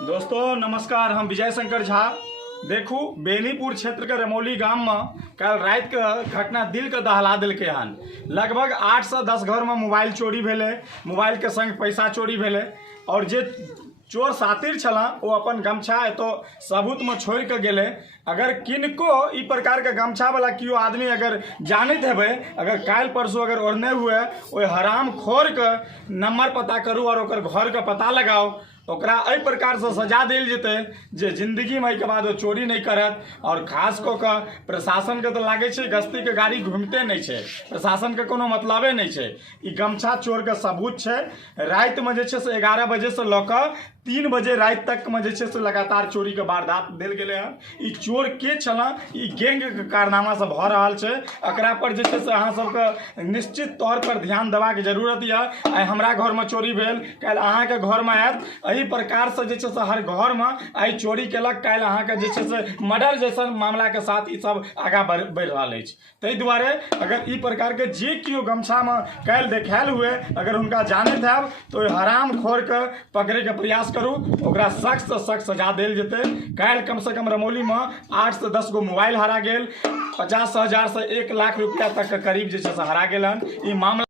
दोस्तों नमस्कार, हम विजय शंकर झा। देखू बेनीपुर क्षेत्र के रमौली गांव में कल रात के घटना दिल के दहला दिलके हन। लगभग 8 से 10 घर में मोबाइल चोरी भेले, मोबाइल के संग पैसा चोरी भेले और जे चोर सातिर छला वो अपन गमछा तो सबूत में छोड़ के गेले। अगर किनको ई प्रकार के गमछा वाला कियो आदमी अगर जानते हेबे, अगर काल परसों अगर ओढ़ने हुए वो हराम खोर के नंबर पता करू और ओकर घर के पता लगाओ, ओकरा एहि प्रकार से सजा देल जेतै जे जिंदगी में के बाद वो चोरी नहीं करत। और खास को के प्रशासन के तो लागे छे गश्ती के गाड़ी घूमते नहीं छे, प्रशासन के कोनो मतलबे नहीं छे। ई गमछा चोर के सबूत छे। रात में जे छे से 11 बजे से लऽ 3 बजे रात तक में जे छे से लगातार चोरी के वारदात देल गेले हैं। ई चोर के छला, ई गैंग के कारनामा से भ रहल छे। एकरा पर जे छे से अहाँ सबके निश्चित तौर पर ध्यान देबाक जरूरत है। आइ हमरा घर में चोरी भेल, काल अहाँ के घर में आयत। एही प्रकार से जे छे से हर घर में आइ चोरी केलक, काल अहाँ के जे छे से मर्डर जैसन मामला के साथ ई सब आगा बढ़ रहल अछि। ताहि दुआरे अगर ई प्रकार के जे कियो गमछा में काल देखायल हुए अगर हुनका जानैत हैब तो हराम खोर के पकड़े के प्रयास करू, ओकरा सख्त से सख्त सजा देल जेतै। काल कम से कम रमौली में 8 से 10 गो मोबाइल हरा गेल, 50,000 से 1 लाख रुपया तक के करीब जे छे से हरा गेलन। ई मामला